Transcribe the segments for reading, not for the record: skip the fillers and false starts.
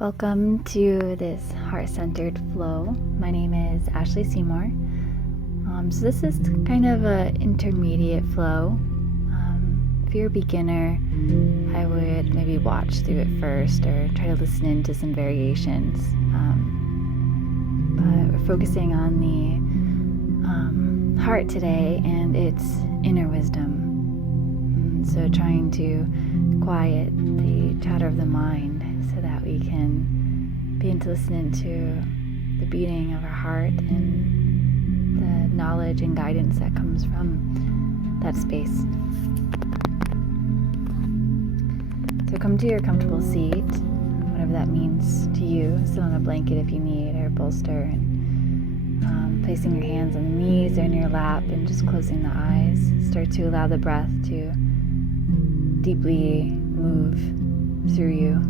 Welcome to this heart-centered flow. My name is Ashley Seymour. So this is kind of an intermediate flow. If you're a beginner, I would maybe watch through it first or try to listen into some variations. But we're focusing on the heart today and its inner wisdom. So trying to quiet the chatter of the mind so that we can begin to listen into the beating of our heart and the knowledge and guidance that comes from that space. So come to your comfortable seat, whatever that means to you. Sit on a blanket if you need, or a bolster, and placing your hands on the knees or in your lap and just closing the eyes. Start to allow the breath to deeply move through you.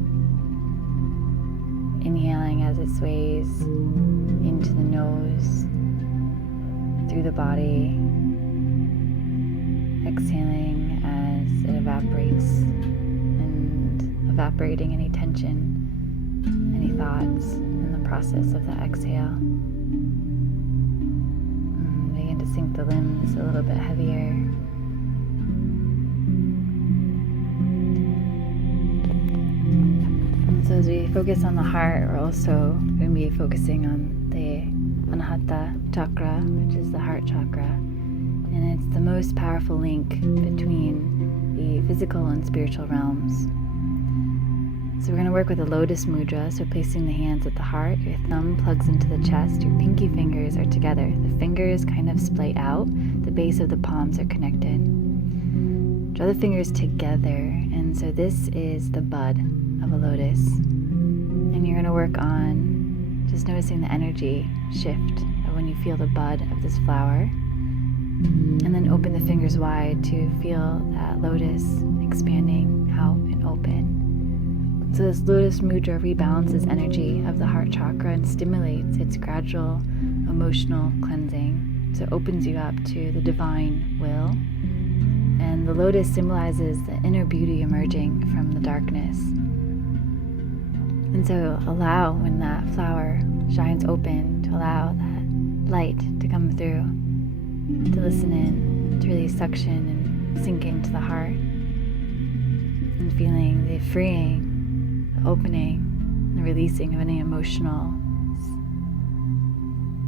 Inhaling as it sways into the nose, through the body. Exhaling as it evaporates, and evaporating any tension, any thoughts in the process of the exhale. Begin to sink the limbs a little bit heavier. So as we focus on the heart, we're also going to be focusing on the Anahata chakra, which is the heart chakra. And it's the most powerful link between the physical and spiritual realms. So we're going to work with a lotus mudra, so placing the hands at the heart, your thumb plugs into the chest, your pinky fingers are together. The fingers kind of splay out, the base of the palms are connected. Draw the fingers together, and so this is the bud of a lotus. And you're going to work on just noticing the energy shift of when you feel the bud of this flower. And then open the fingers wide to feel that lotus expanding out and open. So this lotus mudra rebalances energy of the heart chakra and stimulates its gradual emotional cleansing. So it opens you up to the divine will. And the lotus symbolizes the inner beauty emerging from the darkness. And so allow, when that flower shines open, to allow that light to come through, to listen in, to really suction and sink into the heart, and feeling the freeing, the opening, the releasing of any emotional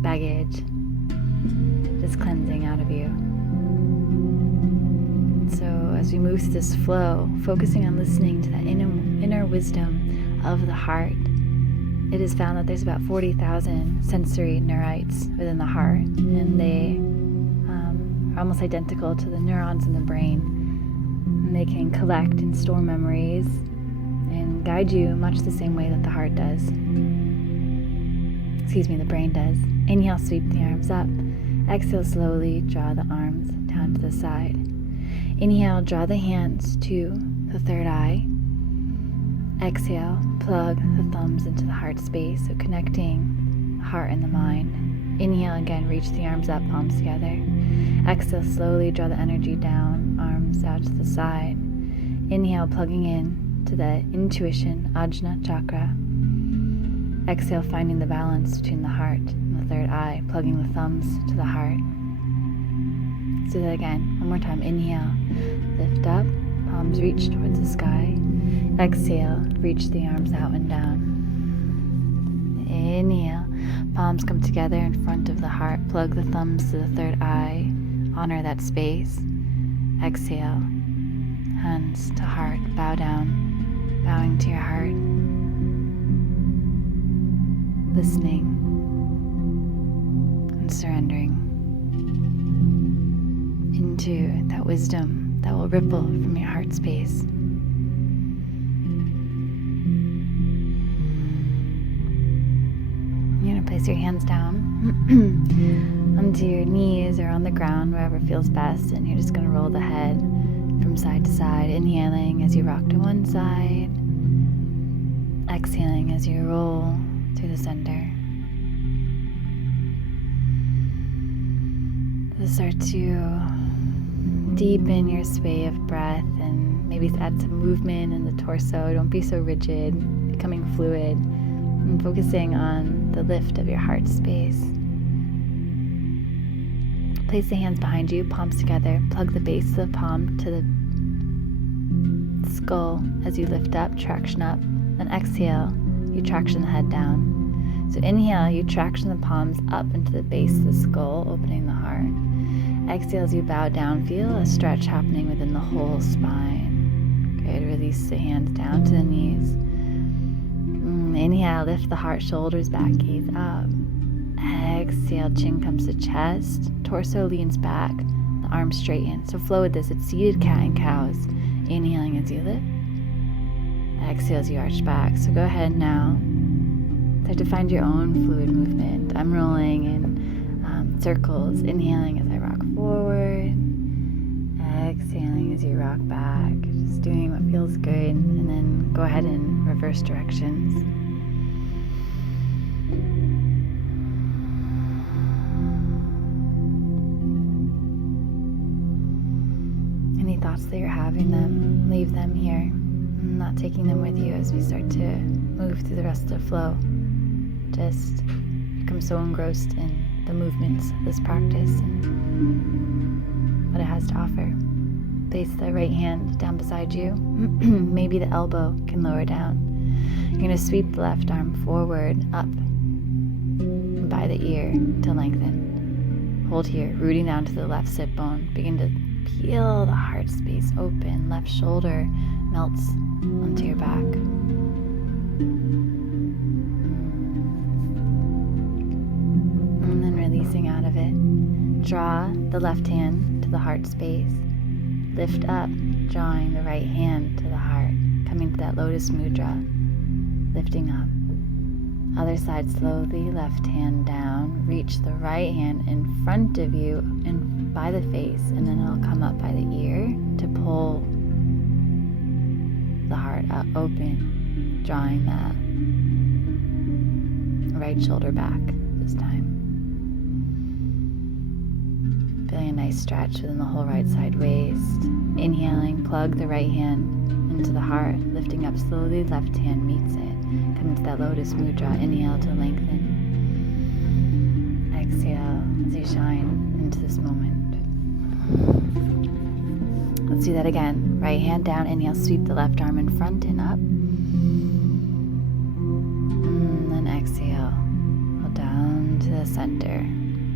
baggage, just cleansing out of you. And so as we move through this flow, focusing on listening to that inner wisdom of the heart, it is found that there's about 40,000 sensory neurites within the heart, and they are almost identical to the neurons in the brain. And they can collect and store memories and guide you much the same way that the heart does. The brain does. Inhale, sweep the arms up. Exhale, slowly draw the arms down to the side. Inhale, draw the hands to the third eye. Exhale, plug the thumbs into the heart space, so connecting the heart and the mind. Inhale again, reach the arms up, palms together. Exhale, slowly draw the energy down, arms out to the side. Inhale, plugging in to the intuition, Ajna chakra. Exhale, finding the balance between the heart and the third eye, plugging the thumbs to the heart. Let's do that again. One more time. Inhale, lift up, palms reach towards the sky. Exhale, reach the arms out and down. Inhale, palms come together in front of the heart. Plug the thumbs to the third eye. Honor that space. Exhale, hands to heart. Bow down, bowing to your heart. Listening and surrendering into that wisdom that will ripple from your heart space. You're going to place your hands down onto your knees or on the ground, wherever feels best, and you're just going to roll the head from side to side, inhaling as you rock to one side, exhaling as you roll through the center. Just start to deepen your sway of breath and maybe add some movement in the torso. Don't be so rigid. becoming fluid, and focusing on the lift of your heart space. Place the hands behind you, palms together. Plug the base of the palm to the skull as you lift up, traction up. Then exhale, you traction the head down. So inhale, you traction the palms up into the base of the skull, opening the heart. Exhale as you bow down, feel a stretch happening within the whole spine. Good, release the hands down to the knees. Inhale, lift the heart, shoulders back, gaze up. Exhale, chin comes to chest, torso leans back, the arms straighten. So flow with this, it's seated cat and cows. Inhaling as you lift. Exhale as you arch back. So go ahead now. Start to find your own fluid movement. I'm rolling in circles, inhaling as I rock forward, exhaling as you rock back, just doing what feels good, and then go ahead and reverse directions. Any thoughts that you're having leave them here, not taking them with you as we start to move through the rest of the flow. Just become so engrossed in the movements of this practice and what it has to offer. Place the right hand down beside you. Maybe the elbow can lower down. You're going to sweep the left arm forward, up by the ear to lengthen. Hold here, rooting down to the left sit bone. Begin to peel the heart space open. Left shoulder melts onto your back. And then releasing out of it. Draw the left hand to the heart space. Lift up, drawing the right hand to the heart. Coming to that lotus mudra. Lifting up. Other side slowly, left hand down. Reach the right hand in front of you and by the face, and then it'll come up by the ear to pull the heart up, open, drawing that right shoulder back this time. Feeling a nice stretch within the whole right side waist. Inhaling, plug the right hand into the heart, lifting up slowly, left hand meets it. Come into that lotus mudra. Inhale to lengthen. Exhale as you shine into this moment. Let's do that again. Right hand down. Inhale, sweep the left arm in front and up. And then exhale. Go down to the center.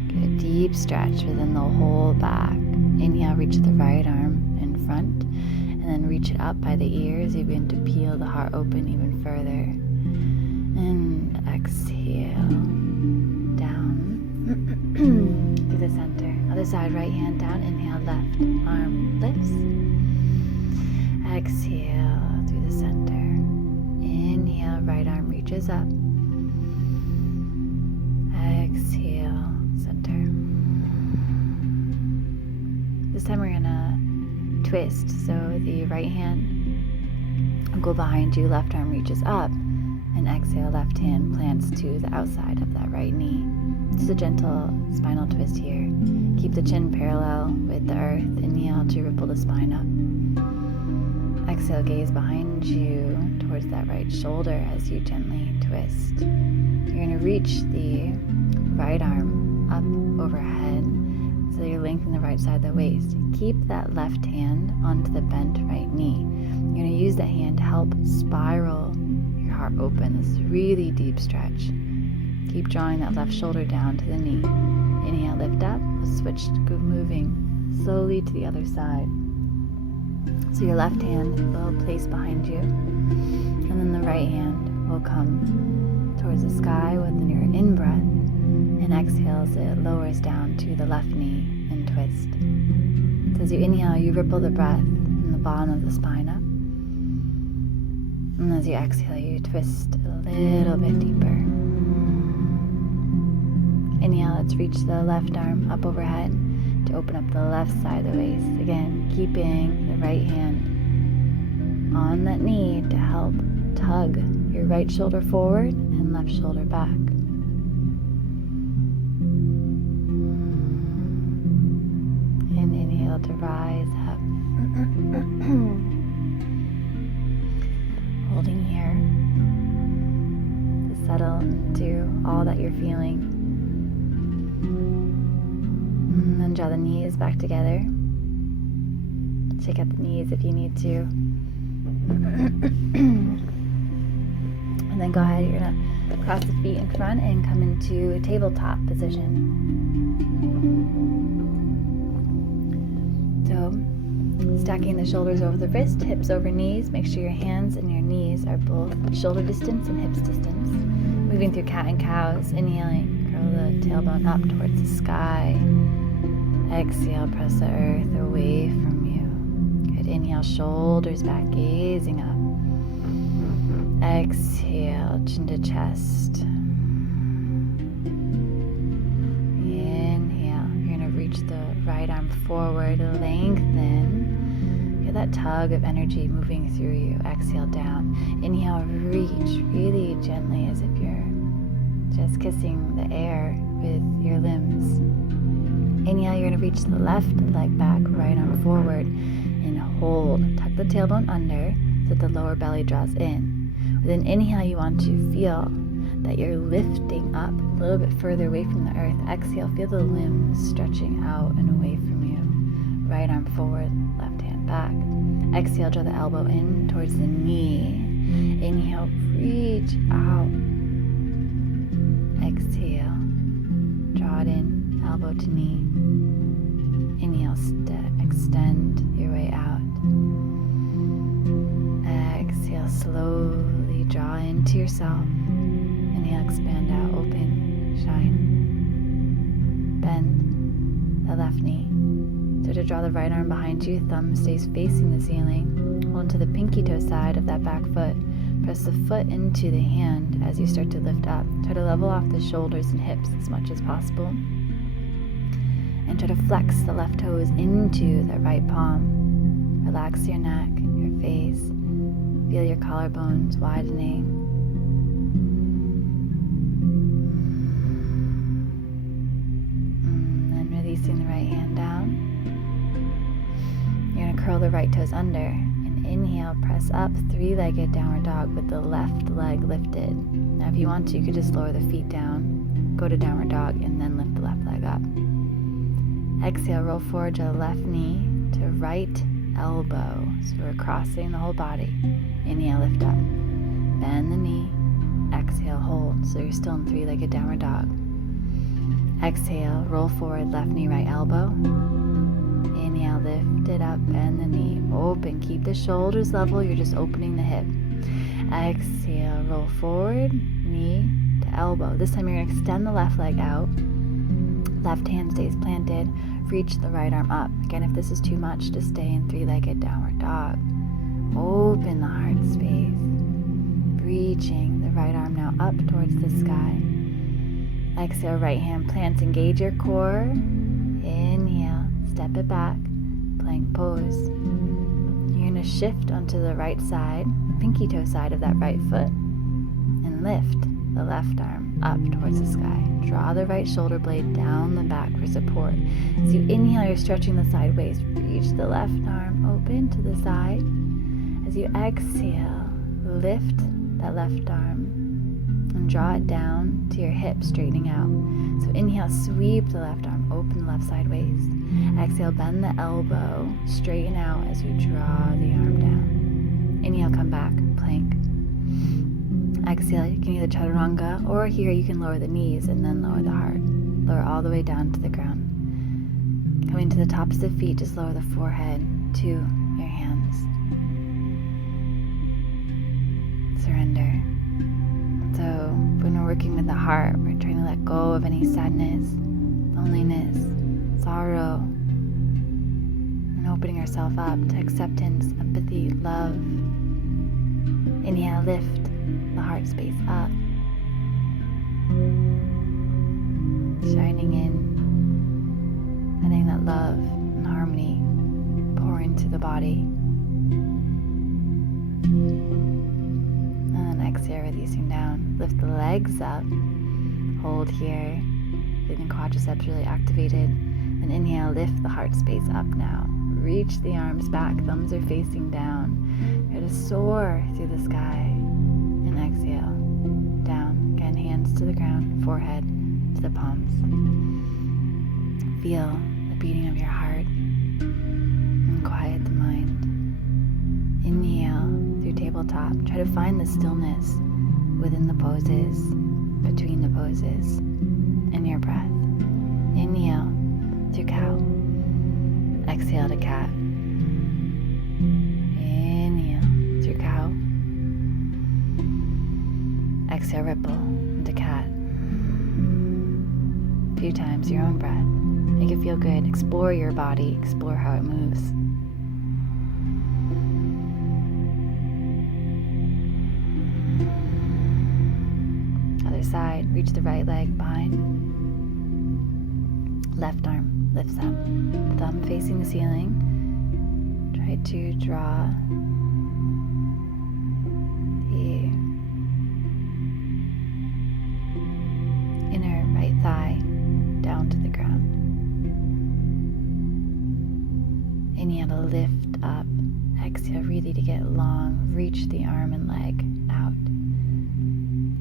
Get a deep stretch within the whole back. Inhale, reach the right arm in front. And then reach it up by the ears. You begin to peel the heart open even further. And exhale. Down. To the center. Other side, right hand down. Inhale, left arm lifts. Exhale through the center. Inhale, right arm reaches up. Exhale, center. This time we're gonna twist. So the right hand will go behind you, left arm reaches up, and exhale, left hand plants to the outside of that right knee. Just a gentle spinal twist here. Keep the chin parallel with the earth. Inhale to ripple the spine up. Exhale, gaze behind you towards that right shoulder as you gently twist. You're going to reach the right arm up overhead so you're lengthening the right side of the waist. Keep that left hand onto the bent right knee. You're going to use that hand to help spiral your heart open. This is a really deep stretch. Keep drawing that left shoulder down to the knee. Inhale, lift up. Let's switch to moving slowly to the other side. So your left hand will place behind you, and then the right hand will come towards the sky with your in-breath, and exhale as it lowers down to the left knee and twist. So as you inhale, you ripple the breath from the bottom of the spine up, and as you exhale, you twist a little bit deeper. Inhale, let's reach the left arm up overhead to open up the left side of the waist. Again, keeping the right hand on that knee to help tug your right shoulder forward and left shoulder back. And inhale to rise up. Holding here. settle into all that you're feeling. And then draw the knees back together. Shake out the knees if you need to. And then go ahead, you're going to cross the feet in front and come into a tabletop position. So, stacking the shoulders over the wrist, hips over knees. Make sure your hands and your knees are both shoulder distance and hips distance. Moving through cat and cows. Inhaling, curl the tailbone up towards the sky. Exhale, press the earth away from you. Good. Inhale, shoulders back, gazing up. Exhale, chin to chest. Inhale, you're going to reach the right arm forward, lengthen. Feel that tug of energy moving through you. Exhale, down. Inhale, reach really gently as if you're just kissing the air with your limbs. Inhale, you're going to reach the left leg back, right arm forward, and hold. Tuck the tailbone under so that the lower belly draws in. With an inhale, you want to feel that you're lifting up a little bit further away from the earth. Exhale, feel the limbs stretching out and away from you. Right arm forward, left hand back. Exhale, draw the elbow in towards the knee. Inhale, reach out. Exhale, draw it in, elbow to knee. Inhale, extend your way out. Exhale, slowly draw into yourself. Inhale, expand out, open, shine. Bend the left knee. So to draw the right arm behind you, thumb stays facing the ceiling. Hold to the pinky toe side of that back foot. Press the foot into the hand as you start to lift up. Try to level off the shoulders and hips as much as possible. And try to flex the left toes into the right palm. Relax your neck, your face. Feel your collarbones widening. And releasing the right hand down. You're going to curl the right toes under. And inhale, press up, three-legged downward dog with the left leg lifted. Now if you want to, you could just lower the feet down, go to downward dog, and then lift the left leg up. Exhale, roll forward to the left knee to right elbow. So we're crossing the whole body. Inhale, lift up. Bend the knee. Exhale, hold. So you're still in three-legged downward dog. Exhale, roll forward, left knee, right elbow. Inhale, lift it up, bend the knee. Open, keep the shoulders level. You're just opening the hip. Exhale, roll forward, knee to elbow. This time you're going to extend the left leg out. Left hand stays planted. Reach the right arm up. Again, if this is too much, just stay in three-legged downward dog. Open the heart space. Reaching the right arm now up towards the sky. Exhale, right hand plants. Engage your core. Inhale, step it back. Plank pose. You're going to shift onto the right side, pinky toe side of that right foot, and lift the left arm up towards the sky. Draw the right shoulder blade down the back for support. As you inhale, you're stretching the sideways. Reach the left arm open to the side. As you exhale, lift that left arm and draw it down to your hip, straightening out. So inhale, sweep the left arm, open the left sideways. Exhale, bend the elbow, straighten out as you draw the arm down. Inhale, come back, plank. Exhale, you can either chaturanga, or here you can lower the knees and then lower the heart. Lower all the way down to the ground. Coming to the tops of the feet, just lower the forehead to your hands. Surrender. So when we're working with the heart, we're trying to let go of any sadness, loneliness, sorrow, and opening ourselves up to acceptance, empathy, love. Inhale, lift the heart space up, shining in, letting that love and harmony pour into the body. And then exhale, releasing down. Lift the legs up, hold here, feeling quadriceps really activated. And inhale, lift the heart space up now. Reach the arms back, thumbs are facing down. You're to soar through the sky. And exhale, down. Again, forehead to the palms. Feel the beating of your heart and quiet the mind. Inhale through tabletop. Try to find the stillness within the poses, between the poses, and your breath. Inhale through cow. Exhale to cat. Inhale through cow. Exhale, ripple into cat. A few times, your own breath. Make it feel good. Explore your body. Explore how it moves. Other side. Reach the right leg behind. Left arm lifts up. Thumb facing the ceiling. Try to draw the inner right thigh down to the ground. Inhale to lift up. Exhale really to get long. Reach the arm and leg out.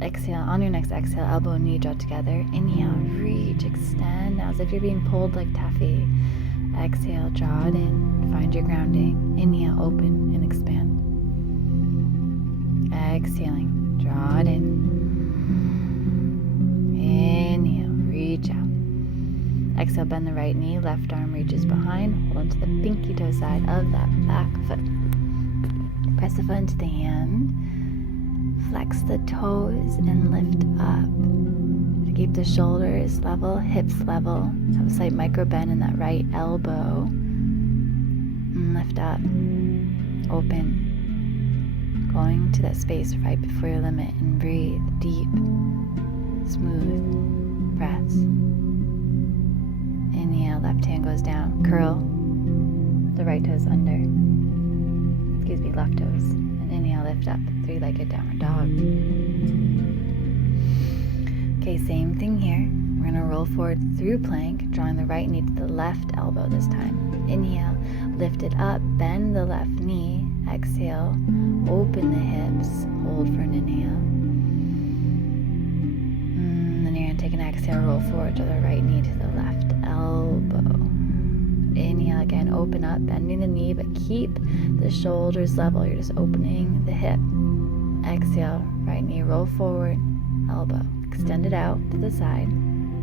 Exhale. On your next exhale, elbow and knee draw together. Inhale, reach, extend. Now as if you're being pulled like taffy. Exhale, draw it in. Find your grounding. Inhale, open and expand. Exhaling, draw it in. Inhale, reach out. Exhale, bend the right knee. Left arm reaches behind. Hold onto the pinky toe side of that back foot. Press the foot into the hand. Flex the toes and lift up. To keep the shoulders level, hips level. Have a slight micro bend in that right elbow. And lift up. Open. Going to that space right before your limit and breathe deep, smooth breaths. Inhale, left hand goes down. Curl the right toes under. Left toes. And inhale, lift up. Three-legged downward dog. Okay, same thing here. We're going to roll forward through plank, drawing the right knee to the left elbow this time. Inhale, lift it up, bend the left knee. Exhale, open the hips, hold for an inhale. Then you're going to take an exhale, roll forward to the right knee to the left elbow. Inhale again, open up, bending the knee, but keep the shoulders level. You're just opening the hip. Exhale, right knee, roll forward, elbow. Extend it out to the side.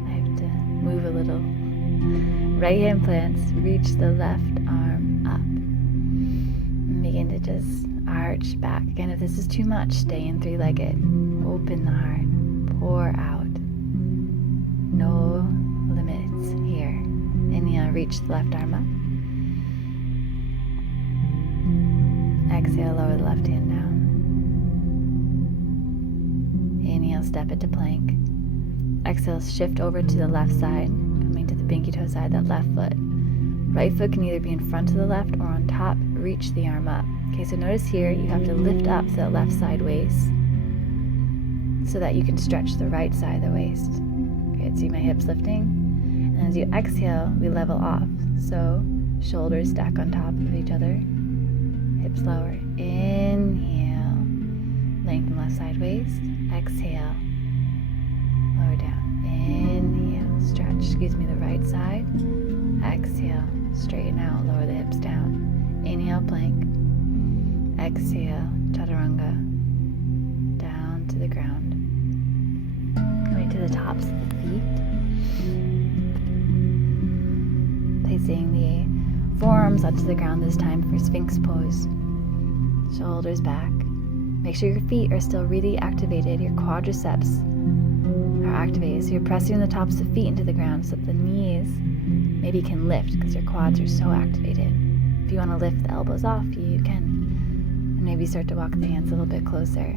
I have to move a little. Right hand plants, reach the left arm up. And begin to just arch back. Again, if this is too much, stay in three-legged. Open the heart, pour out. No limits here. Inhale, reach the left arm up. Exhale, lower the left hand down. Inhale, step into plank. Exhale, shift over to the left side, coming to the pinky toe side, that left foot. Right foot can either be in front of the left or on top. Reach the arm up. Okay, so notice here you have to lift up to the left side waist so that you can stretch the right side of the waist. Okay, see my hips lifting? And as you exhale, we level off. So shoulders stack on top of each other. Hips lower. Inhale. Lengthen left side waist. Exhale. Lower down. Inhale. Stretch, the right side. Exhale. Straighten out. Lower the hips down. Inhale, plank. Exhale, chaturanga. Down to the ground. Coming to the tops of the feet. Placing the forearms onto the ground this time for Sphinx pose. Shoulders back. Make sure your feet are still really activated. Your quadriceps are activated. So you're pressing the tops of feet into the ground so that the knees maybe can lift because your quads are so activated. If you want to lift the elbows off, you can. And maybe start to walk the hands a little bit closer.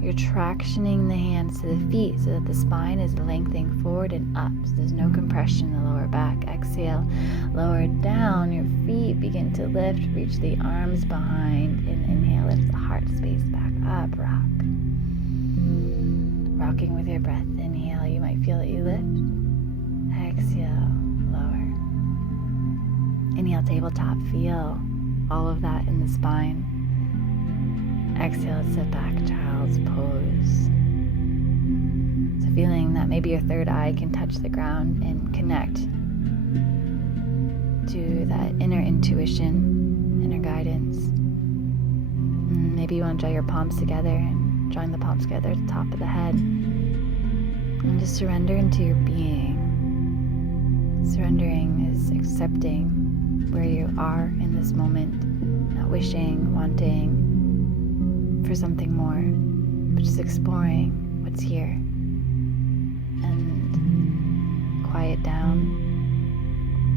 You're tractioning the hands to the feet so that the spine is lengthening forward and up. So there's no compression in the lower back. Exhale, lower down. Your feet begin to lift. Reach the arms behind. And inhale, lift the heart space back up. Rock. Rocking with your breath. Inhale, you might feel that you lift. Exhale, lower. Inhale, tabletop. Feel all of that in the spine. Exhale, sit back, child's pose. So feeling that that, maybe your third eye can touch the ground and connect to that inner intuition, inner guidance. Maybe you want to draw your palms together, and drawing the palms together at the top of the head. And just surrender into your being. Surrendering is accepting where you are in this moment, not wishing, wanting for something more, but just exploring what's here. And quiet down,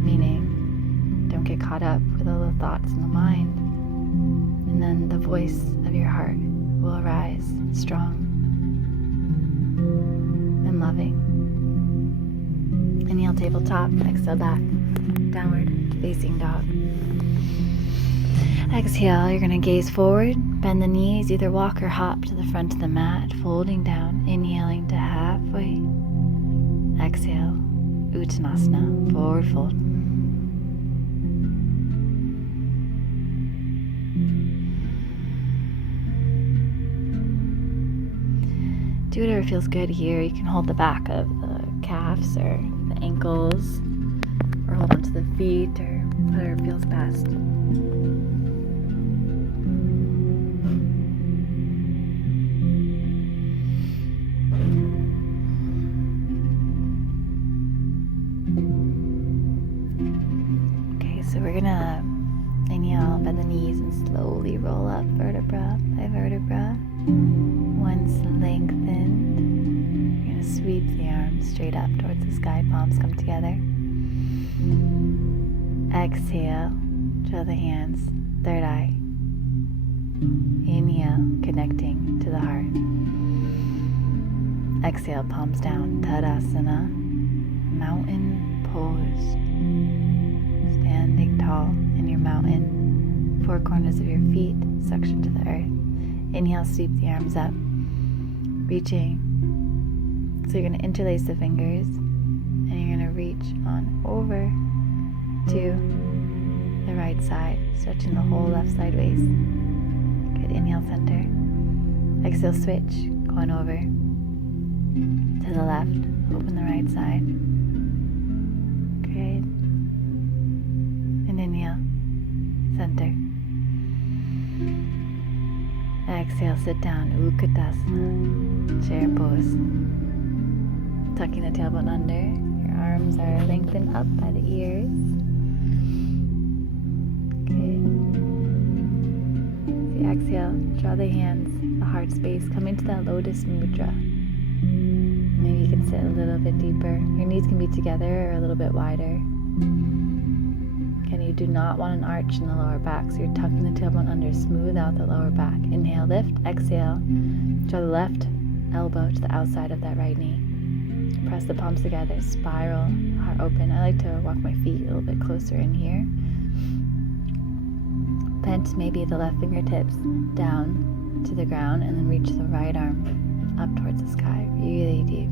meaning don't get caught up with all the thoughts in the mind. And then the voice of your heart will arise strong and loving. Inhale, tabletop. Exhale, back. Downward facing dog. Exhale, you're going to gaze forward. Bend the knees. Either walk or hop to the front of the mat. Folding down. Inhaling to halfway. Exhale. Uttanasana. Forward fold. Do whatever feels good here. You can hold the back of the calves or the ankles, or hold onto the feet, or whatever feels best. Okay, so we're gonna inhale, bend the knees, and slowly roll up vertebra by vertebra. Once lengthened, you're going to sweep the arms straight up towards the sky, palms come together. Exhale, draw the hands, third eye. Inhale, connecting to the heart. Exhale, palms down, Tadasana, mountain pose. Standing tall in your mountain, four corners of your feet suction to the earth. Inhale, sweep the arms up, reaching. So you're going to interlace the fingers, and you're going to reach on over to the right side, stretching the whole left side waist. Good, inhale, center. Exhale, switch, going over to the left, open the right side. Good. And inhale, center. Exhale, sit down, Uttanasana, chair pose. Tucking the tailbone under, your arms are lengthened up by the ears. Good. So you exhale, draw the hands, the heart space, come into that lotus mudra. Maybe you can sit a little bit deeper. Your knees can be together or a little bit wider. And you do not want an arch in the lower back, so you're tucking the tailbone under, smooth out the lower back. Inhale, lift, exhale, draw the left elbow to the outside of that right knee. Press the palms together, spiral, heart open. I like to walk my feet a little bit closer in here. Plant maybe the left fingertips down to the ground, and then reach the right arm up towards the sky, really deep.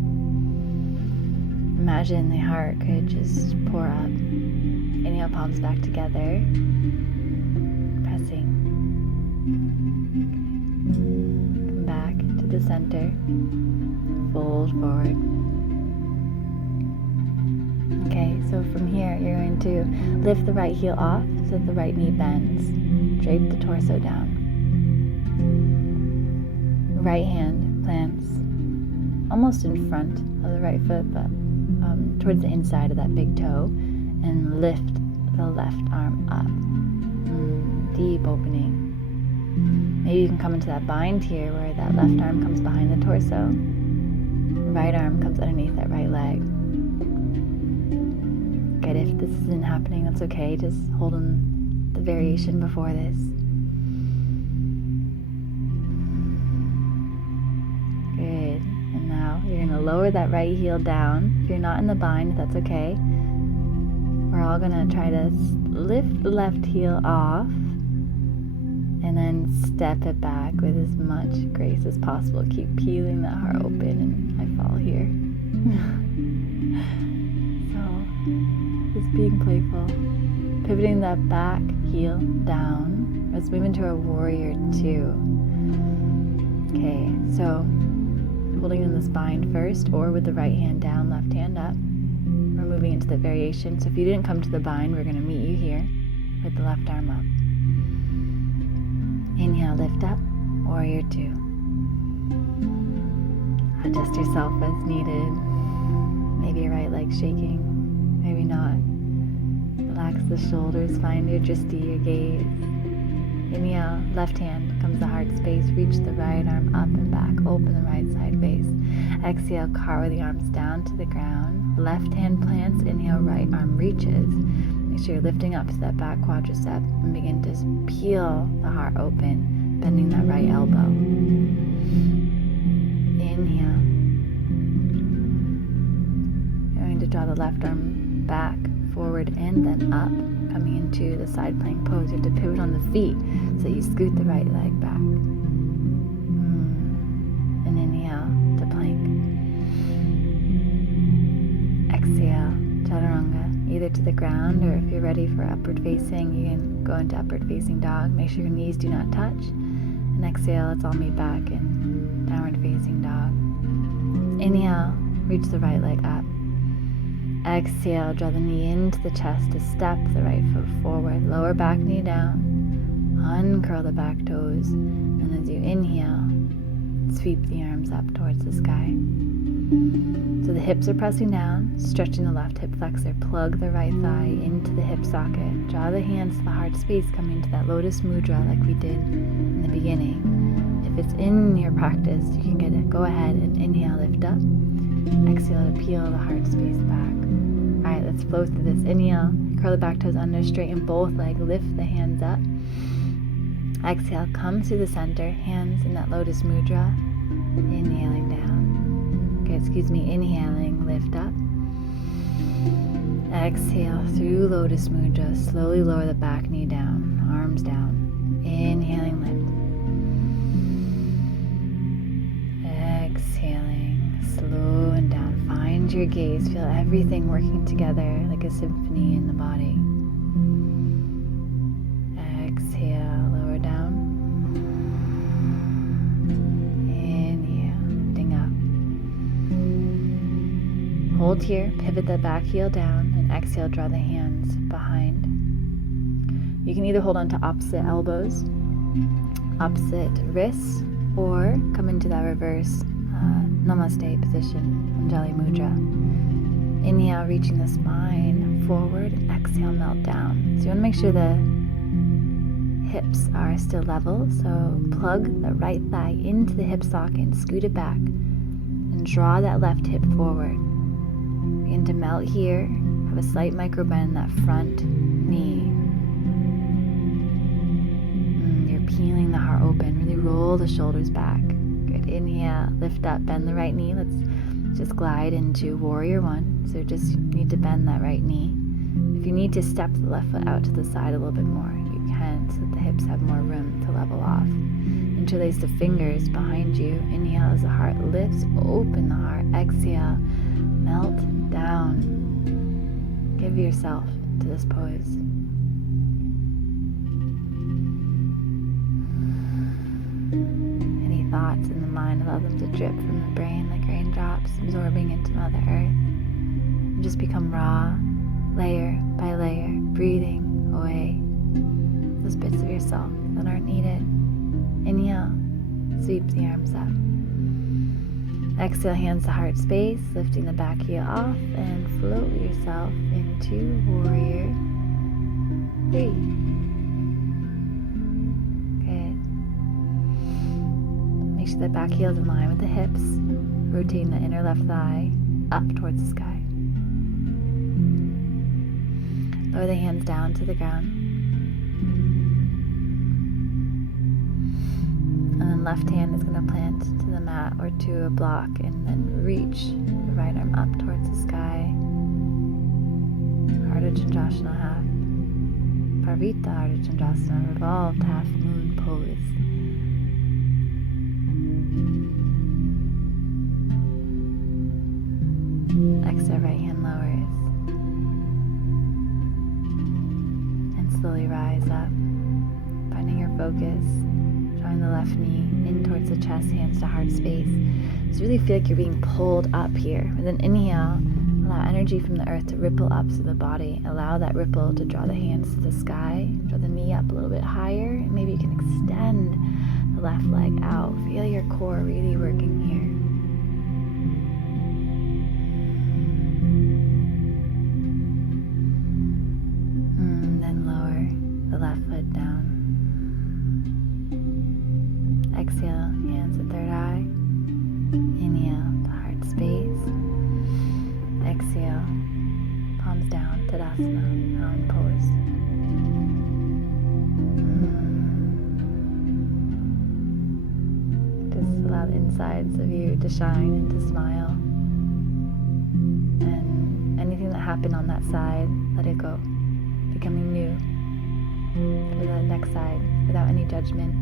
Imagine the heart could just pour up. Inhale, palms back together, pressing. Come back to the center, fold forward. Okay, so from here you're going to lift the right heel off so that the right knee bends. Drape the torso down. Right hand plants almost in front of the right foot, but towards the inside of that big toe. And lift the left arm up. Deep opening. Maybe you can come into that bind here where that left arm comes behind the torso. Right arm comes underneath that right leg. Good, if this isn't happening, that's okay. Just hold on the variation before this. Good. And now you're going to lower that right heel down. If you're not in the bind, that's okay. We're all going to try to lift the left heel off and then step it back with as much grace as possible. Keep peeling that heart open, and I fall here. So, just being playful. Pivoting that back heel down. Let's move into a warrior two. Okay, so holding in the spine first, or with the right hand down, left hand up. We're moving into the variation. So if you didn't come to the bind, we're going to meet you here with the left arm up. Inhale, lift up, warrior two. Adjust yourself as needed. Maybe your right leg shaking, maybe not. Relax the shoulders, find your drishti, your gaze. Inhale, left hand comes to heart space, reach the right arm up and back, open the right side face. Exhale, carve the arms down to the ground. Left hand plants, inhale, right arm reaches. Make sure you're lifting up to that back quadricep and begin to peel the heart open, bending that right elbow. Inhale. You're going to draw the left arm back, forward, and then up, coming into the side plank pose. You have to pivot on the feet so you scoot the right leg back. And inhale to plank. Exhale, chaturanga, either to the ground, or if you're ready for upward facing, you can go into upward facing dog. Make sure your knees do not touch. And exhale, let's all meet back in downward facing dog. Inhale, reach the right leg up. Exhale, draw the knee into the chest to step the right foot forward. Lower back knee down. Uncurl the back toes. And as you inhale, sweep the arms up towards the sky. So the hips are pressing down, stretching the left hip flexor. Plug the right thigh into the hip socket. Draw the hands to the heart space, coming to that lotus mudra like we did in the beginning. If it's in your practice, you can get it. Go ahead and inhale, lift up. Exhale to peel the heart space back. Alright, let's flow through this. Inhale, curl the back toes under, straighten both legs, lift the hands up. Exhale, come through the center, hands in that lotus mudra. Inhaling down. Okay, inhaling, lift up. Exhale through lotus mudra, slowly lower the back knee down, arms down. Inhaling, lift. Exhaling, slow and down. Find your gaze, feel everything working together like a symphony in the body. Exhale, lower down. Inhale, lifting up. Hold here, pivot the back heel down, and exhale, draw the hands behind. You can either hold on to opposite elbows, opposite wrists, or come into that reverse Namaste position, Anjali Mudra. Inhale, reaching the spine forward. Exhale, melt down. So you want to make sure the hips are still level. So plug the right thigh into the hip socket and scoot it back. And draw that left hip forward. Begin to melt here. Have a slight micro bend in that front knee. You're peeling the heart open. Really roll the shoulders back. Good. Inhale, lift up, bend the right knee. Let's just glide into warrior one. So just need to bend that right knee. If you need to step the left foot out to the side a little bit more, you can, so that the hips have more room to level off. Interlace the fingers behind you. Inhale as the heart lifts, open the heart. Exhale, melt down. Give yourself to this pose. Any thoughts in the mind, allow them to drip from the brain like raindrops, absorbing into Mother Earth. And just become raw, layer by layer, breathing away those bits of yourself that aren't needed. Inhale, sweep the arms up. Exhale, hands to heart space, lifting the back heel off, and float yourself into warrior three. Good. Make sure the back heel is in line with the hips, rotating the inner left thigh up towards the sky. Lower the hands down to the ground. And then left hand is going to plant to the mat or to a block, and then reach the right arm up towards the sky. Ardha Chandrasana half. Parvita Ardha Chandrasana, revolved half moon pose. Exhale, right hand lowers. And slowly rise up, finding your focus. Drawing the left knee in towards the chest, hands to heart space. So really feel like you're being pulled up here. With an inhale, allow energy from the earth to ripple up through the body. Allow that ripple to draw the hands to the sky. Draw the knee up a little bit higher. And maybe you can extend the left leg out. Feel your core really working here. And then lower the left foot down. Exhale, hands at third eye. Inhale to heart space. Exhale, palms down, Tadasana, mountain pose. Just allow the insides of you to shine and to smile. And anything that happened on that side, let it go. Becoming new for the next side without any judgment,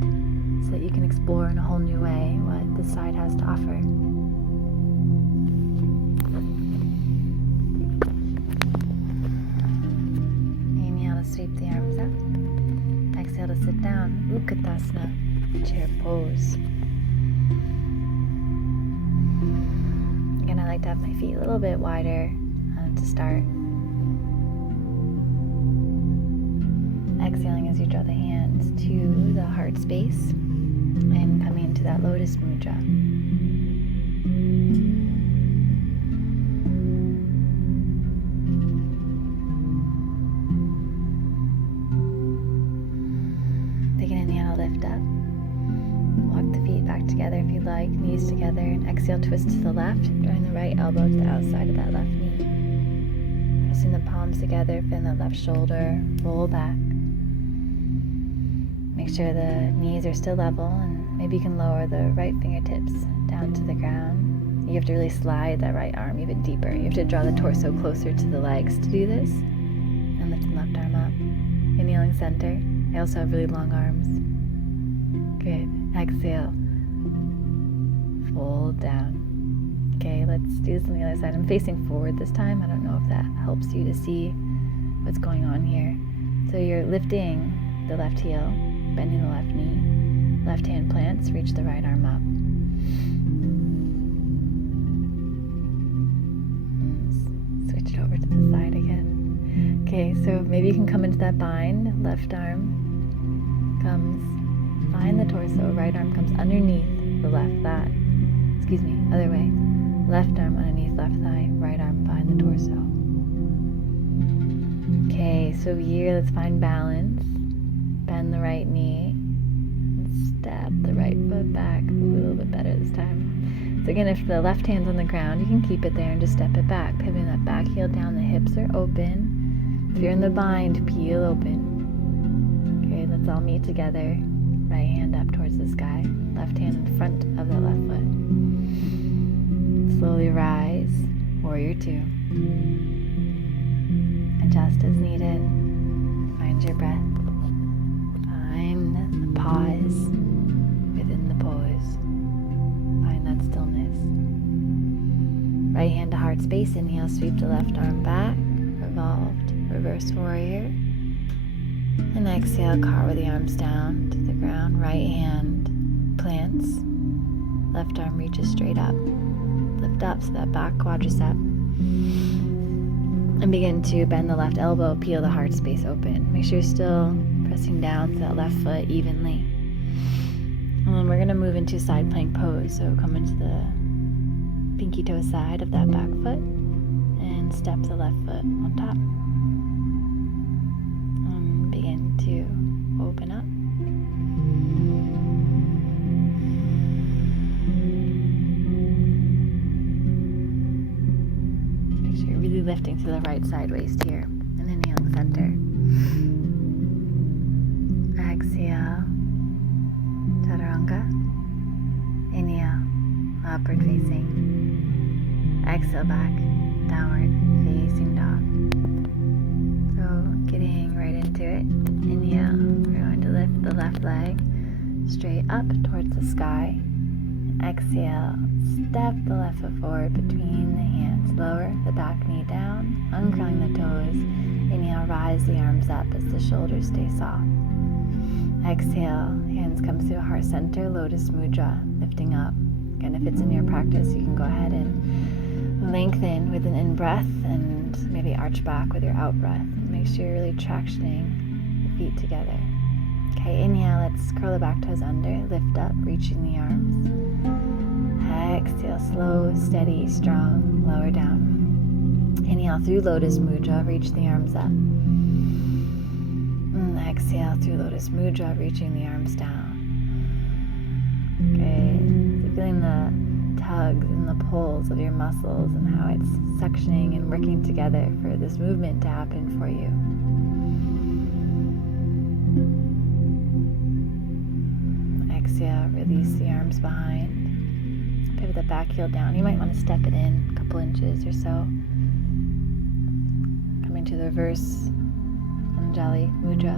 so that you can explore in a whole new way what this side has to offer. Inhale to sweep the arms up. Exhale to sit down. Utkatasana, chair pose. Again, I like to have my feet a little bit wider to start. Exhaling as you draw the hands to the heart space and coming into that lotus mudra. Take an inhale to lift up. Walk the feet back together if you'd like, knees together, and exhale, twist to the left, drawing the right elbow to the outside of that left knee. Pressing the palms together, bend the left shoulder, roll back. Make sure the knees are still level, and maybe you can lower the right fingertips down to the ground. You have to really slide that right arm even deeper. You have to draw the torso closer to the legs to do this. And lift the left arm up. Inhaling center. I also have really long arms. Good. Exhale. Fold down. Okay, let's do this on the other side. I'm facing forward this time. I don't know if that helps you to see what's going on here. So you're lifting the left heel, bending the left knee, left hand plants, reach the right arm up. And switch it over to the side again. Okay, so maybe you can come into that bind. Left arm comes behind the torso, right arm comes underneath the left thigh. Other way. Left arm underneath left thigh, right arm behind the torso. Okay, so here let's find balance. Bend the right knee, and step the right foot back. Ooh, a little bit better this time. So again, if the left hand's on the ground, you can keep it there and just step it back. Pivoting that back heel down, the hips are open. If you're in the bind, peel open. Okay, let's all meet together. Right hand up towards the sky. Left hand in front of the left foot. Slowly rise, warrior two. Adjust as needed. Find your breath. Find the pause within the pose. Find that stillness. Right hand to heart space. Inhale, sweep the left arm back. Revolved, reverse warrior. And exhale, carve the arms down to the ground. Right hand plants. Left arm reaches straight up. Lift up so that back quadricep. And begin to bend the left elbow, peel the heart space open. Make sure you're still pressing down to that left foot evenly. And then we're going to move into side plank pose. So come into the pinky toe side of that back foot and step the left foot on top. And begin to open up. Make sure you're really lifting to the right side waist here. And inhaling center. Exhale, chaturanga. Inhale, upward facing. Exhale back, downward facing dog. So getting right into it. Inhale, we're going to lift the left leg straight up towards the sky. Exhale, step the left foot forward between the hands. Lower the back knee down, uncurling the toes. Inhale, rise the arms up as the shoulders stay soft. Exhale, hands come through heart center, lotus mudra, lifting up. Again, if it's in your practice, you can go ahead and lengthen with an in-breath and maybe arch back with your out-breath. And make sure you're really tractioning the feet together. Okay, inhale, let's curl the back toes under, lift up, reaching the arms. Exhale, slow, steady, strong, lower down. Inhale through Lotus Mudra, reach the arms up. Exhale through Lotus Mudra, reaching the arms down. Good. So feeling the tugs and the pulls of your muscles and how it's suctioning and working together for this movement to happen for you. Exhale, release the arms behind. Pivot the back heel down. You might want to step it in a couple inches or so. Coming to the reverse Anjali Mudra,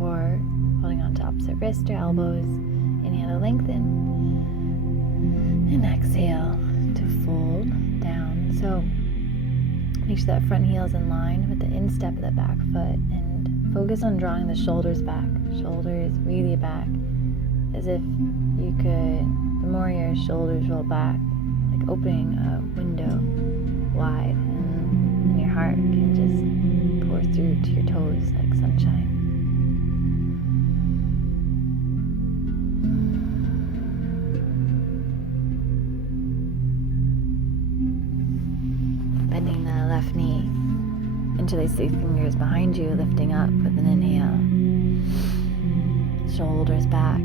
or holding on to opposite wrist or elbows. Inhale to lengthen, and exhale to fold down. So make sure that front heel is in line with the instep of the back foot, and focus on drawing the shoulders back. Shoulders really back, as if you could, the more your shoulders roll back, like opening a window wide, and your heart can just pour through to your toes like sunshine. Bending the left knee, interlacing fingers behind you, lifting up with an inhale. Shoulders back,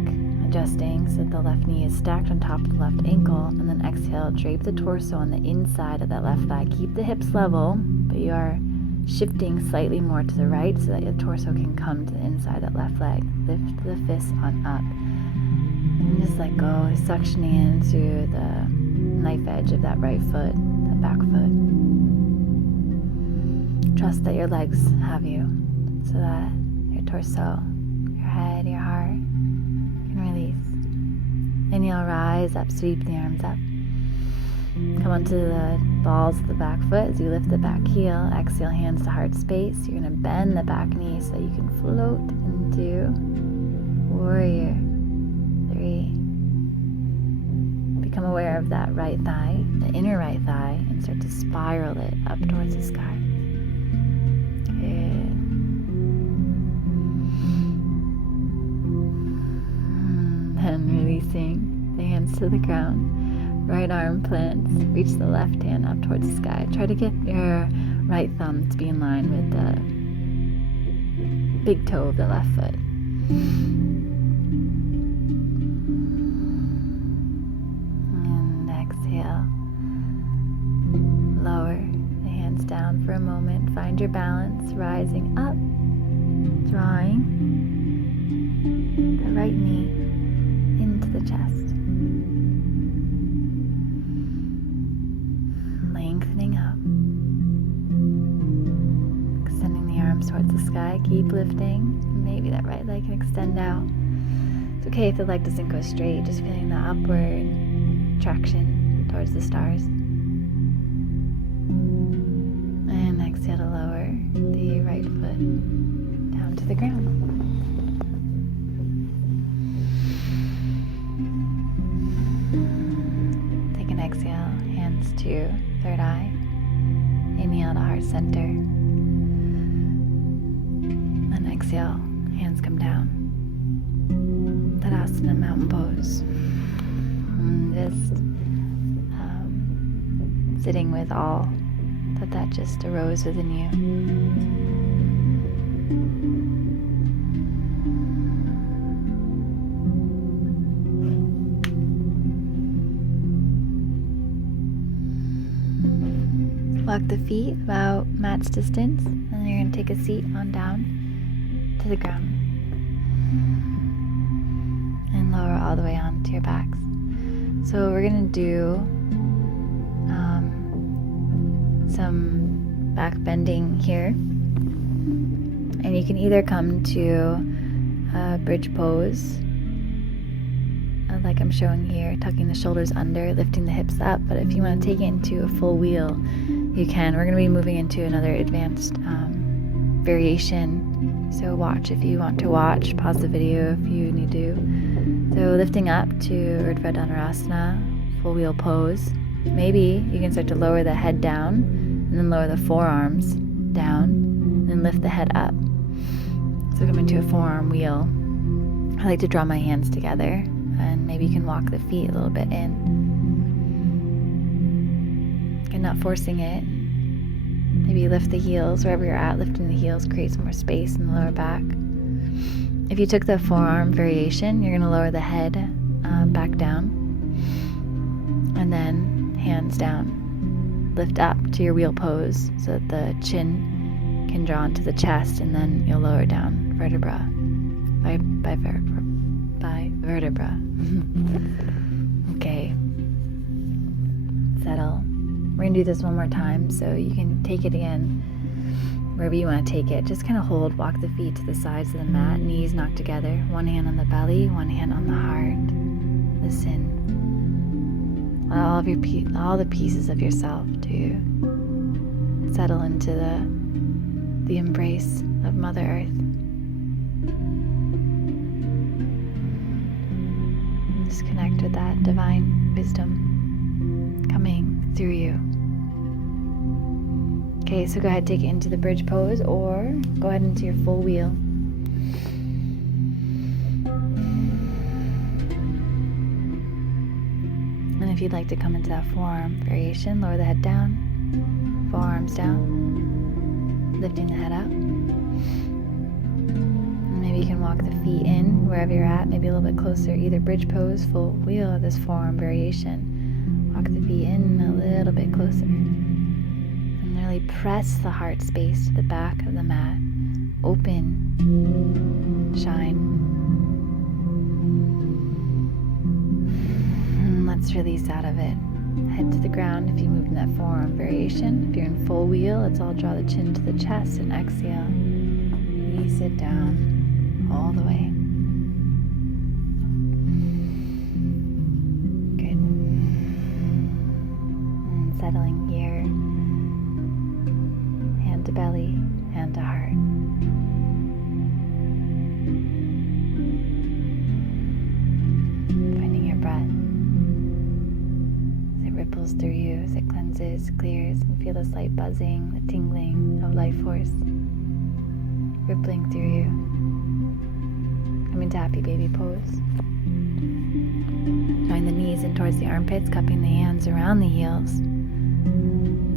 adjusting so that the left knee is stacked on top of the left ankle, and then exhale, drape the torso on the inside of that left thigh. Keep the hips level, but you are shifting slightly more to the right so that your torso can come to the inside of that left leg. Lift the fists on up. And just let go, suctioning into the knife edge of that right foot, that back foot. Trust that your legs have you, so that your torso, your head, your heart can release. Inhale, rise up, sweep the arms up. Come onto the balls of the back foot as you lift the back heel. Exhale, hands to heart space. You're going to bend the back knee so you can float into Warrior 3. Become aware of that right thigh, the inner right thigh, and start to spiral it up towards the sky. Good. And releasing the hands to the ground. Right arm plants, reach the left hand up towards the sky. Try to get your right thumb to be in line with the big toe of the left foot. And exhale. Lower the hands down for a moment. Find your balance, rising up, drawing the right knee into the chest. Lengthening up, extending the arms towards the sky. Keep lifting. Maybe that right leg can extend out. It's okay if the leg doesn't go straight, just feeling the upward traction towards the stars. And exhale to lower the right foot down to the ground. Take an exhale, hands to third eye. Inhale to heart center. And exhale, hands come down. Tadasana, mountain pose. And just sitting with all that just arose within you. Walk the feet about mat's distance, and then you're going to take a seat on down to the ground. And lower all the way onto your backs. So we're going to do some back bending here. And you can either come to a bridge pose, like I'm showing here, tucking the shoulders under, lifting the hips up. But if you want to take it into a full wheel, you can. We're going to be moving into another advanced variation. So watch if you want to watch. Pause the video if you need to So lifting up to Urdhva Dhanurasana, full wheel pose. Maybe you can start to lower the head down and then lower the forearms down and then lift the head up. So come into a forearm wheel. I like to draw my hands together, and maybe you can walk the feet a little bit in. Again, not forcing it. Maybe lift the heels wherever you're at. Lifting the heels creates more space in the lower back. If you took the forearm variation, you're going to lower the head back down, and then hands down. Lift up to your wheel pose so that the chin can draw into the chest, and then you'll lower down vertebra by vertebra. Okay. Settle. We're going to do this one more time, so you can take it again wherever you want to take it. Just kind of hold, walk the feet to the sides of the mat, knees knocked together, one hand on the belly, one hand on the heart. Listen. Allow all the pieces of yourself to settle into the embrace of Mother Earth. Just connect with that divine wisdom coming through you. Okay, so go ahead, take it into the bridge pose, or go ahead into your full wheel. And if you'd like to come into that forearm variation, lower the head down, forearms down, lifting the head up. And maybe you can walk the feet in wherever you're at, maybe a little bit closer, either bridge pose, full wheel, or this forearm variation. Walk the feet in a little bit closer. And really press the heart space to the back of the mat. Open, shine. And let's release out of it. Head to the ground if you move in that forearm variation. If you're in full wheel, let's all draw the chin to the chest and exhale. Release it down all the way. Good. And settling here. Hand to belly, hand to heart. Finding your breath. Ripples through you as it cleanses, clears, and feel the slight buzzing, the tingling of life force rippling through you. Come into happy baby pose. Drawing the knees in towards the armpits, cupping the hands around the heels,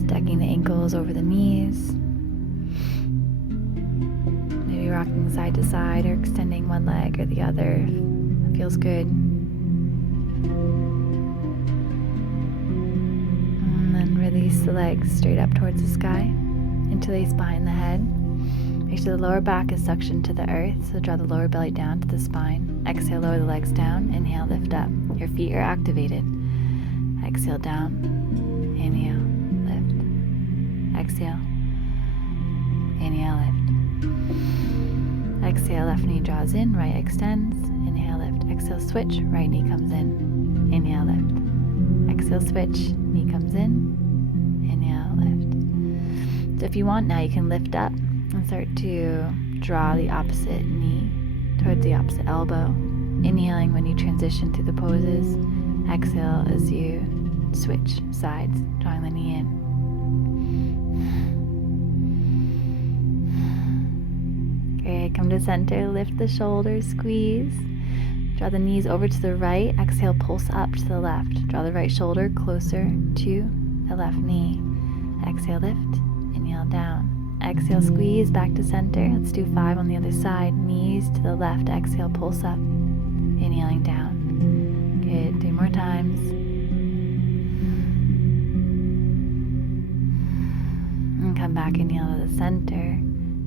stacking the ankles over the knees. Maybe rocking side to side or extending one leg or the other. That feels good. Release the legs straight up towards the sky, interlace behind the head. Make sure the lower back is suctioned to the earth, so draw the lower belly down to the spine. Exhale, lower the legs down. Inhale, lift up. Your feet are activated. Exhale, down. Inhale, lift. Exhale. Inhale, lift. Exhale, left knee draws in, right extends. Inhale, lift. Exhale, switch. Right knee comes in. Inhale, lift. Exhale, switch. Knee comes in. Inhale, lift. So if you want now, you can lift up and start to draw the opposite knee towards the opposite elbow. Inhaling when you transition through the poses. Exhale as you switch sides, drawing the knee in. Great, come to center, lift the shoulders, squeeze. Draw the knees over to the right. Exhale, pulse up to the left. Draw the right shoulder closer to the left knee. Exhale, lift. Inhale, down. Exhale, squeeze back to center. Let's do 5 on the other side. Knees to the left. Exhale, pulse up. Inhaling down. Good. 3 more times. And come back. Inhale to the center.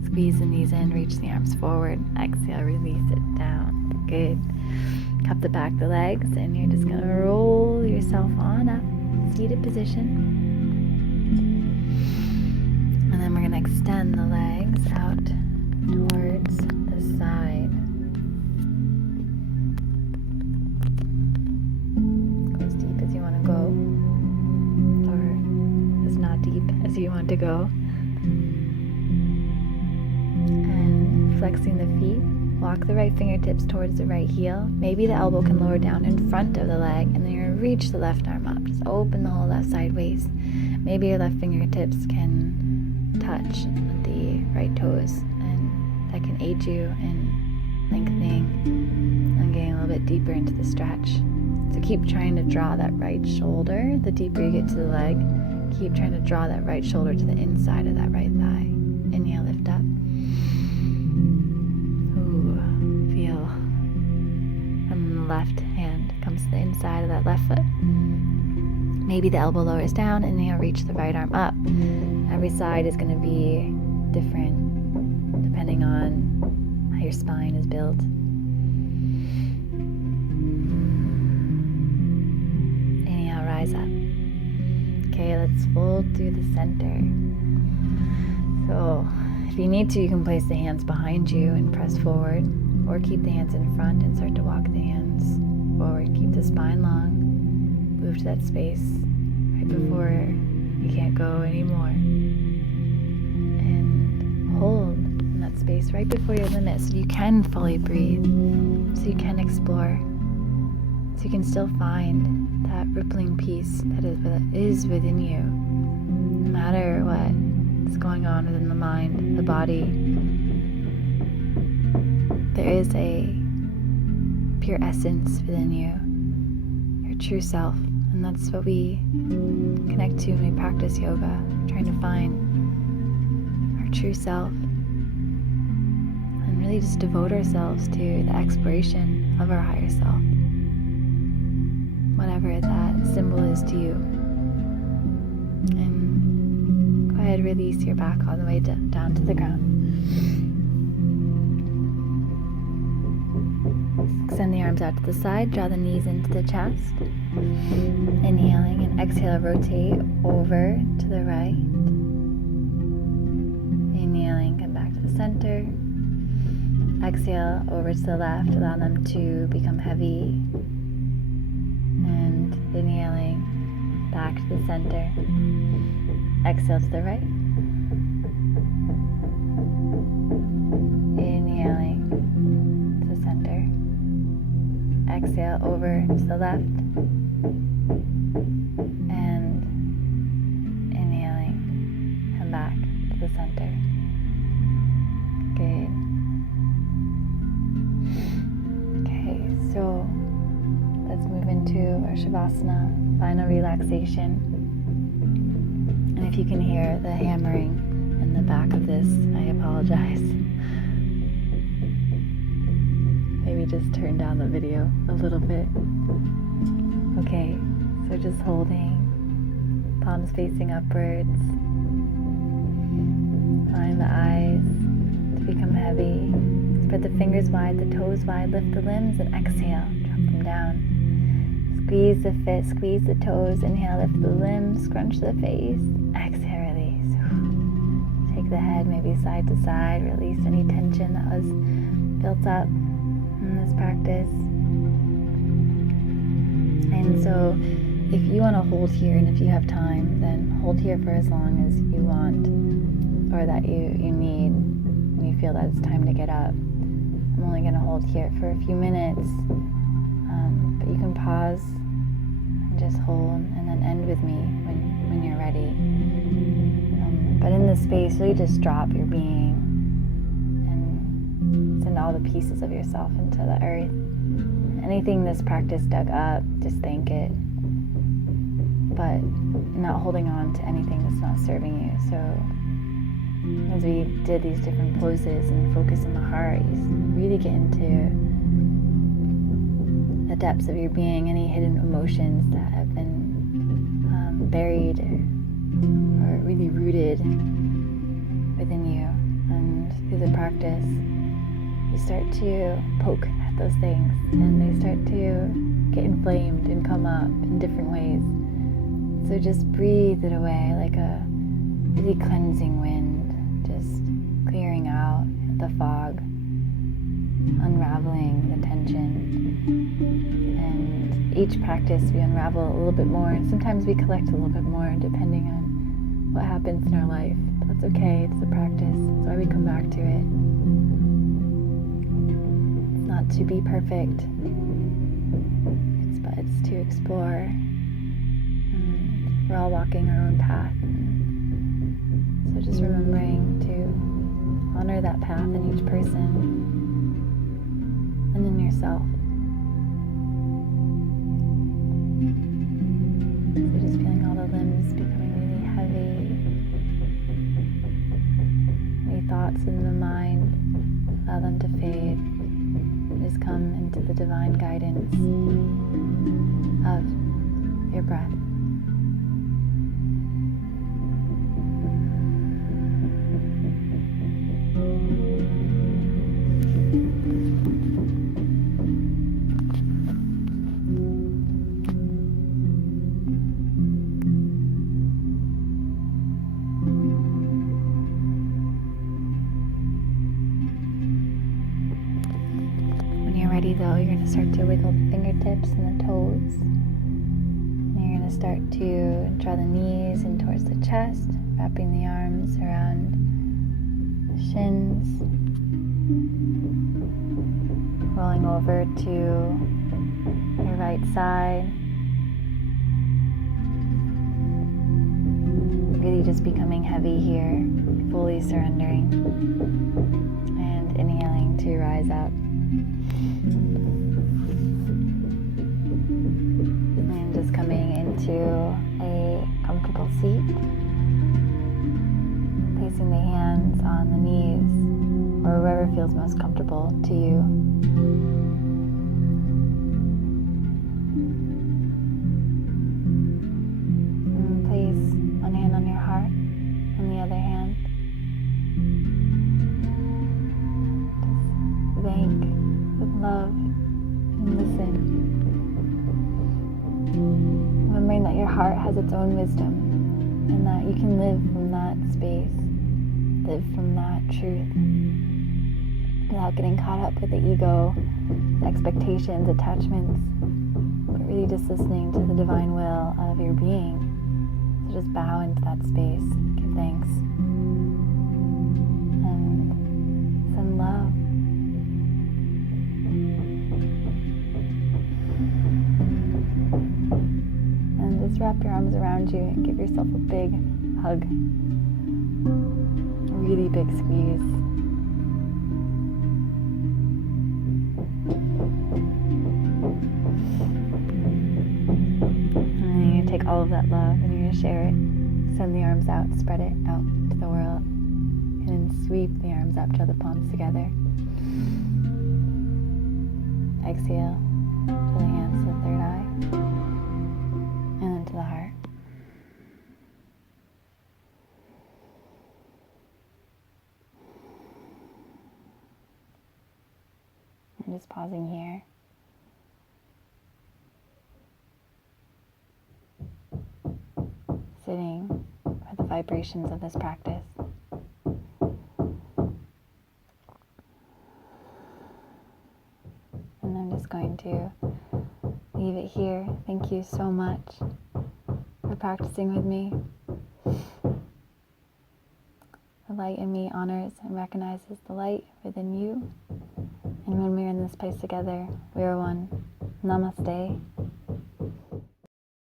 Squeeze the knees in. Reach the arms forward. Exhale, release it down. Good. Cup the back of the legs, and you're just going to roll yourself on up. Seated position. And then we're going to extend the legs out towards the side. Go as deep as you want to go, or as not deep as you want to go. And flexing the feet walk the right fingertips towards the right heel. Maybe the elbow can lower down in front of the leg, and then you're going to reach the left arm up. Just open the whole left side waist. Maybe your left fingertips can touch the right toes, and that can aid you in lengthening and getting a little bit deeper into the stretch. So keep trying to draw that right shoulder. The deeper you get to the leg, keep trying to draw that right shoulder to the inside of that right thigh. Inhale, lift up. Ooh, feel. And the left hand comes to the inside of that left foot. Maybe the elbow lowers down, and you'll reach the right arm up. Every side is going to be different depending on how your spine is built. Inhale, rise up. Okay, let's fold through the center. So if you need to, you can place the hands behind you and press forward, or keep the hands in front and start to walk the hands forward. Keep the spine long. Move to that space right before you can't go anymore. And hold in that space right before your limit so you can fully breathe, so you can explore, so you can still find that rippling peace that is within you, no matter what's going on within the mind, the body. There is a pure essence within you, your true self, and that's what we connect to when we practice yoga, trying to find our true self and really just devote ourselves to the exploration of our higher self, whatever that symbol is to you. And go ahead, release your back all the way down to the ground. Extend the arms out to the side, draw the knees into the chest. Inhaling, and exhale, rotate over to the right. Inhaling, come back to the center. Exhale, over to the left, allow them to become heavy. And inhaling, back to the center. Exhale to the right. Inhaling to the center. Exhale over to the left. And inhaling, come back to the center. Good. Okay, so let's move into our Shavasana, final relaxation. And if you can hear the hammering in the back of this, I apologize. Maybe just turn down the video a little bit. Okay, so just holding, palms facing upwards. Allowing the eyes to become heavy. Spread the fingers wide, the toes wide, lift the limbs, and exhale, drop them down. Squeeze the fit, squeeze the toes, inhale, lift the limbs, scrunch the face, exhale, release. Take the head maybe side to side, release any tension that was built up in this practice. And so if you want to hold here, and if you have time, then hold here for as long as you want, or that you need, and you feel that it's time to get up. I'm only going to hold here for a few minutes, but you can pause and just hold, and then end with me when you're ready. But in this space, really just drop your being and send all the pieces of yourself into the earth. Anything this practice dug up, just thank it, but not holding on to anything that's not serving you. So as we did these different poses and focus on the heart, you really get into the depths of your being, any hidden emotions that have been buried or really rooted within you. And through the practice, you start to poke at those things, and they start to get inflamed and come up in different ways. So just breathe it away like a really cleansing wind, just clearing out the fog, unraveling the tension. And each practice we unravel a little bit more, and sometimes we collect a little bit more depending on what happens in our life. But that's okay, it's a practice. That's why we come back to it. not to be perfect, it's to explore. And we're all walking our own path. So just remembering to honor that path in each person and in yourself. So just feeling all the limbs becoming really heavy. Any thoughts in the mind, allow them to fade. Just come into the divine guidance of your breath. Ready though, you're going to start to wiggle the fingertips and the toes. And you're going to start to draw the knees in towards the chest, wrapping the arms around the shins, rolling over to your right side. Really just becoming heavy here, fully surrendering, and inhaling to rise up. And just coming into a comfortable seat, placing the hands on the knees or wherever feels most comfortable to you. And place one hand on your heart, on the other hand. Just thank with love and listen. Remembering that your heart has its own wisdom and that you can live from that space, live from that truth without getting caught up with the ego, expectations, attachments, but really just listening to the divine will of your being. So just bow into that space, give thanks, and send love. Just wrap your arms around you and give yourself a big hug. A really big squeeze. And then you're going to take all of that love and you're going to share it. Send the arms out, spread it out to the world. And then sweep the arms up, draw the palms together. Exhale, pull the hands to the third eye. And then to the heart. I'm just pausing here. Sitting with the vibrations of this practice. And I'm just going to leave it here. Thank you so much for practicing with me. The light in me honors and recognizes the light within you. And when we're in this place together, we are one. Namaste.